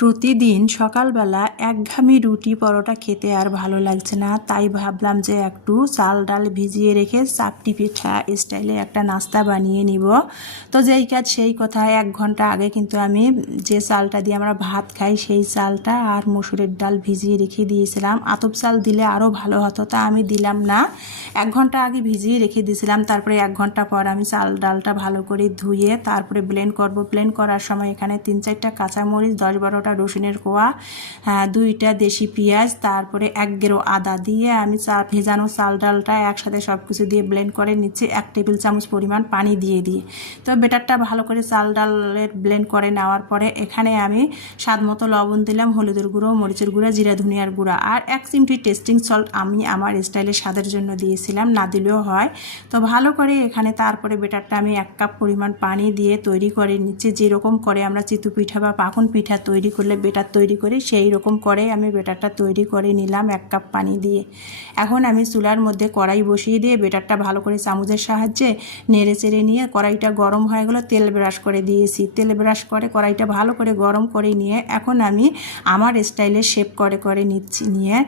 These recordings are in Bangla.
প্রতিদিন সকালবেলা একঘামি রুটি পরোটা খেতে আর ভালো লাগছে না, তাই ভাবলাম যে একটু চাল ডাল ভিজিয়ে রেখে চাপটি পিঠা স্টাইলে একটা নাস্তা বানিয়ে নিব। তো যেই কাজ সেই কথা, 1 ঘন্টা আগে কিন্তু আমি যে চালটা দিয়ে আমরা ভাত খাই সেই চালটা আর মসুরের ডাল ভিজিয়ে রেখে দিয়েছিলাম। আতপ চাল দিলে আরও ভালো হতো, তা আমি দিলাম না, 1 ঘন্টা আগে ভিজিয়ে রেখে দিয়েছিলাম। তারপরে 1 ঘন্টা পর আমি চাল ডালটা ভালো করে ধুয়ে তারপরে ব্লেন্ড করব। ব্লেন্ড করার সময় এখানে 3-4টা কাঁচামরিচ, 10-12টা রসুনের কোয়া, 2টা দেশি পেঁয়াজ, তারপরে 1 গেরো আদা দিয়ে আমি ভেজানো চাল ডালটা একসাথে সব কিছু দিয়ে ব্লেন্ড করে নিচ্ছি। 1 টেবিল চামচ পরিমাণ পানি দিয়ে তো বেটারটা ভালো করে চাল ডালের ব্লেন্ড করে নেওয়ার পরে এখানে আমি স্বাদ মতো লবণ দিলাম, হলুদের গুঁড়ো, মরিচের গুঁড়া, জিরা ধনিয়ার গুঁড়া আর 1 চিমটি টেস্টিং সল্ট আমি আমার স্টাইলে স্বাদের জন্য দিয়েছিলাম, না দিলেও হয়। তো ভালো করে এখানে তারপরে বেটারটা আমি 1 কাপ পরিমাণ পানি দিয়ে তৈরি করে নিচ্ছি। যেরকম করে আমরা চিতু পিঠা বা পাখন পিঠা তৈরি করলে বেটার তৈরি করি, সেই রকম করে আমি বেটারটা তৈরি করে নিলাম 1 কাপ পানি দিয়ে। এখন আমি চুলার মধ্যে কড়াই বসিয়ে দিয়ে বেটারটা ভালো করে চামচের সাহায্যে নেড়ে চেড়ে নিয়ে কড়াইটা গরম হয়ে গেলো, তেল ব্রাশ করে দিয়েছি। তেল ব্রাশ করে কড়াইটা ভালো করে গরম করে নিয়ে এখন আমি আমার স্টাইলে শেপ করে নিচ্ছি, নিয়ে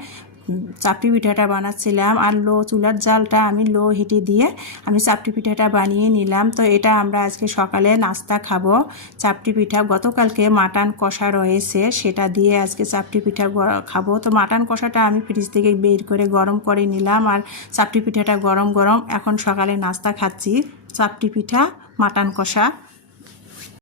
চাপটি পিঠাটা বানাচ্ছিলাম। আর চুলার জালটা আমি লো হিটে দিয়ে আমি চাপটি পিঠাটা বানিয়ে নিলাম। তো এটা আমরা আজকে সকালে নাস্তা খাবো। চাপটি পিঠা গতকালকে মাটন কষা রয়েছে, সেটা দিয়ে আজকে চাপটি পিঠা খাবো। তো মাটন কষাটা আমি ফ্রিজ থেকে বের করে গরম করে নিলাম, আর চাপটি পিঠাটা গরম গরম এখন সকালে নাস্তা খাচ্ছি, চাপটি পিঠা মাটন কষা।